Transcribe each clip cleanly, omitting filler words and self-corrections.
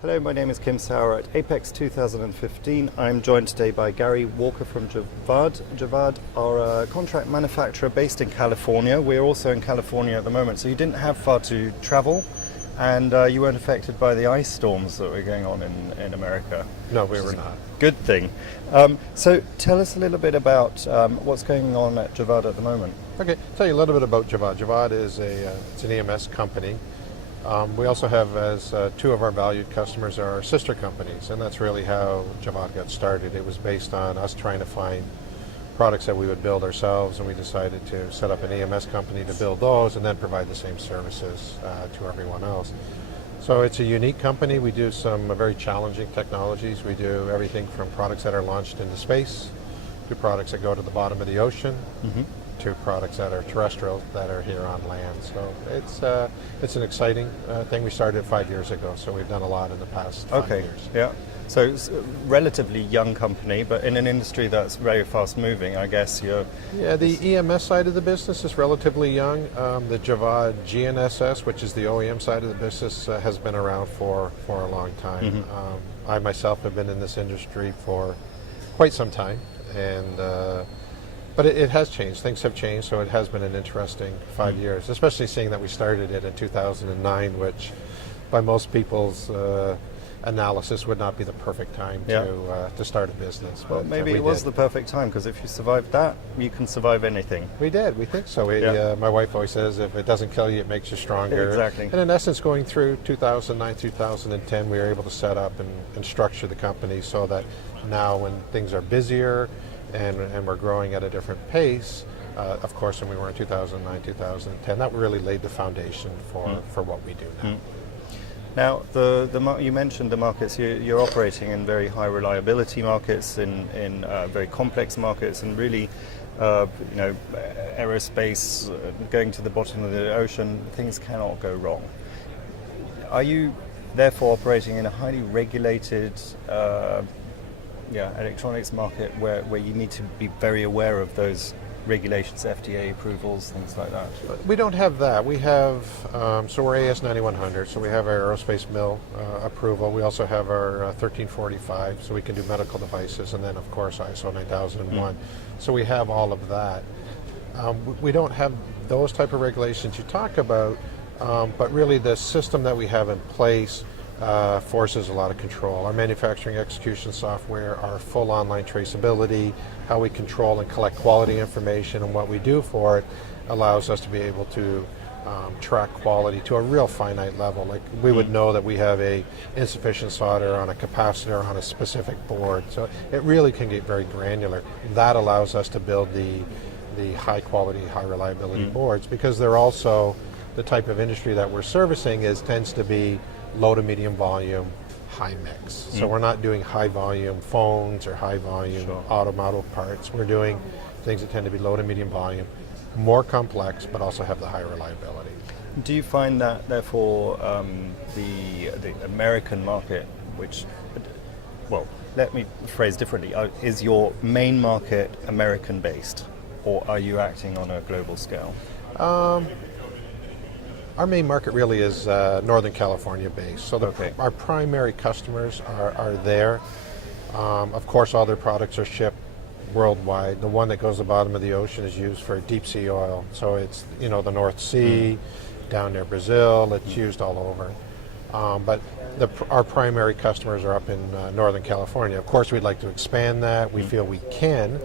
Hello, my name is Kim Sauer at Apex 2015. I'm joined today by Gary Walker from JAVAD. JAVAD are a contract manufacturer based in California. We're also in California at the moment, so you didn't have far to travel, and you weren't affected by the ice storms that were going on in America. No, we were not. Good thing. So tell us a little bit about what's going on at JAVAD at the moment. Okay, tell you a little bit about JAVAD. JAVAD is it's an EMS company. We also have as two of our valued customers are our sister companies, and that's really how JAVAD got started. It was based on us trying to find products that we would build ourselves, and we decided to set up an EMS company to build those and then provide the same services to everyone else. So it's a unique company. We do some very challenging technologies. We do everything from products that are launched into space to products that go to the bottom of the ocean. To products that are terrestrial that are here on land. So it's an exciting thing. We started 5 years ago, so we've done a lot in the past 5 years. Yeah. So it's a relatively young company, but in an industry that's very fast moving, I guess you're... Yeah, the EMS side of the business is relatively young. The JAVAD GNSS, which is the OEM side of the business, has been around for a long time. I myself have been in this industry for quite some time, and but it has changed. Things have changed, so it has been an interesting 5 years, especially seeing that we started it in 2009, which by most people's analysis would not be the perfect time to start a business. Well, maybe it was the perfect time, because if you survived that, you can survive anything. We did. We think so. My wife always says, if it doesn't kill you, it makes you stronger. Exactly. And in essence, going through 2009, 2010, we were able to set up and structure the company so that now when things are busier, and we're growing at a different pace, of course, when we were in 2009, 2010, that really laid the foundation for what we do now. Now, you mentioned the markets. You're operating in very high reliability markets, in very complex markets, and really, aerospace, going to the bottom of the ocean, things cannot go wrong. Are you therefore operating in a highly regulated electronics market where you need to be very aware of those regulations, FDA approvals, things like that? We don't have that. We have, so we're AS 9100, so we have our aerospace mill approval. We also have our 1345, so we can do medical devices, and then of course ISO 9001. So we have all of that. We don't have those type of regulations you talk about, but really the system that we have in place forces a lot of control. Our manufacturing execution software, our full online traceability, how we control and collect quality information and what we do for it allows us to be able to track quality to a real finite level. Like we would know that we have a insufficient solder on a capacitor on a specific board. So it really can get very granular. That allows us to build the high quality, high reliability boards, because they're also the type of industry that we're servicing tends to be low to medium volume, high mix. So we're not doing high volume phones or high volume automotive parts. We're doing things that tend to be low to medium volume, more complex, but also have the high reliability. Do you find that, therefore, the American market, which, well, let me phrase differently, is your main market American-based, or are you acting on a global scale? Our main market really is Northern California based. So our primary customers are there. Of course, all their products are shipped worldwide. The one that goes to the bottom of the ocean is used for deep sea oil. So it's, the North Sea, down near Brazil, it's used all over. But our primary customers are up in Northern California. Of course, we'd like to expand that. We feel we can.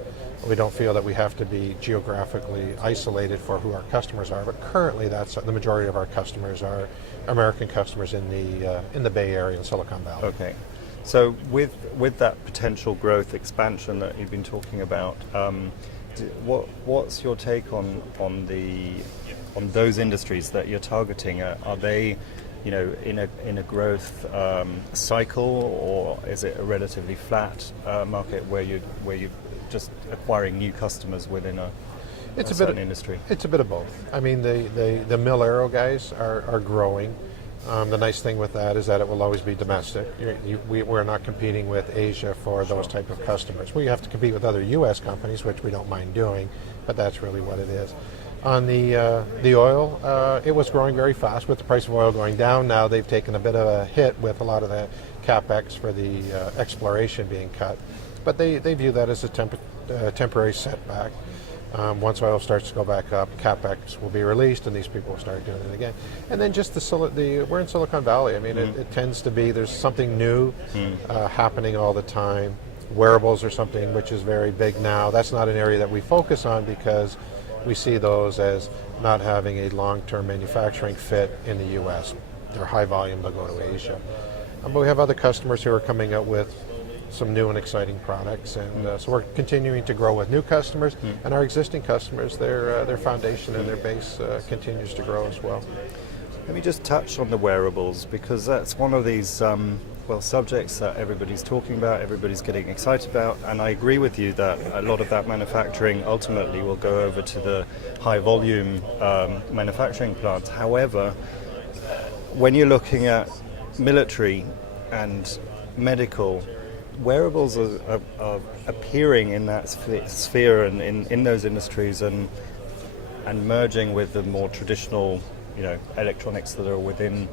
We don't feel that we have to be geographically isolated for who our customers are, but currently that's the majority of our customers are American customers in the Bay Area and Silicon Valley. Okay, so with that potential growth expansion that you've been talking about, what's your take on those industries that you're targeting? Are they in a growth cycle, or is it a relatively flat market where you just acquiring new customers within a certain industry? It's a bit of both. I mean, the mill aero guys are growing. The nice thing with that is that it will always be domestic. We're not competing with Asia for those type of customers. We have to compete with other U.S. companies, which we don't mind doing, but that's really what it is. On the oil, it was growing very fast with the price of oil going down. Now they've taken a bit of a hit with a lot of the capex for the exploration being cut, but they view that as a temporary setback. Once oil starts to go back up, capex will be released, and these people will start doing it again. And then just we're in Silicon Valley. I mean, it tends to be there's something new happening all the time. Wearables are something which is very big now. That's not an area that we focus on because we see those as not having a long-term manufacturing fit in the U.S. They're high volume, they'll go to Asia. But we have other customers who are coming out with some new and exciting products, and so we're continuing to grow with new customers, and our existing customers, their foundation and their base continues to grow as well. Let me just touch on the wearables, because that's one of these subjects that everybody's talking about, everybody's getting excited about, and I agree with you that a lot of that manufacturing ultimately will go over to the high volume manufacturing plants. However, when you're looking at military and medical, wearables are appearing in that sphere and in those industries and merging with the more traditional, electronics that are within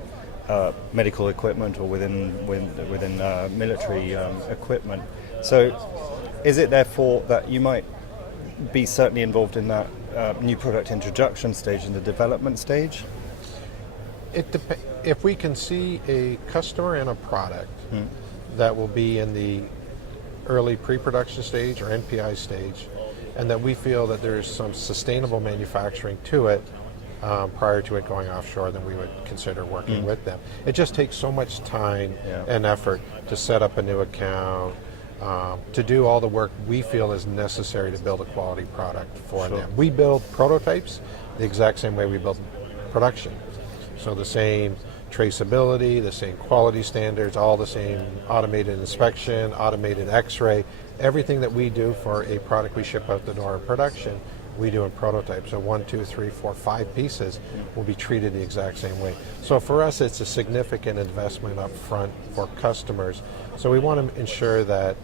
medical equipment or within military equipment. So, is it therefore that you might be certainly involved in that new product introduction stage, in the development stage? If we can see a customer and a product that will be in the early pre-production stage or NPI stage, and that we feel that there's some sustainable manufacturing to it prior to it going offshore, then we would consider working with them. It just takes so much time and effort to set up a new account, to do all the work we feel is necessary to build a quality product for them. We build prototypes the exact same way we build production. So the same traceability, the same quality standards, all the same automated inspection, automated x-ray, everything that we do for a product we ship out the door in production, we do in prototypes. So 1, 2, 3, 4, 5 pieces will be treated the exact same way. So for us, it's a significant investment up front for customers. So we want to ensure that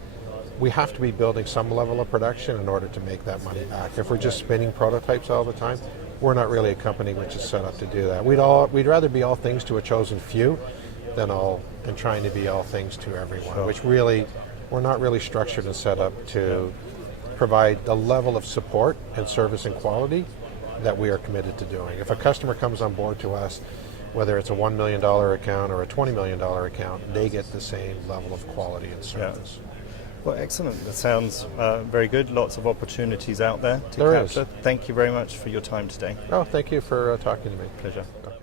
we have to be building some level of production in order to make that money back. If we're just spinning prototypes all the time, we're not really a company which is set up to do that. We'd rather be all things to a chosen few than trying to be all things to everyone, which really, we're not really structured and set up to provide the level of support and service and quality that we are committed to doing. If a customer comes on board to us, whether it's a $1 million account or a $20 million account, they get the same level of quality and service. Well, excellent. That sounds very good. Lots of opportunities out there to capture. Is. Thank you very much for your time today. Oh, thank you for talking to me. Pleasure. Okay.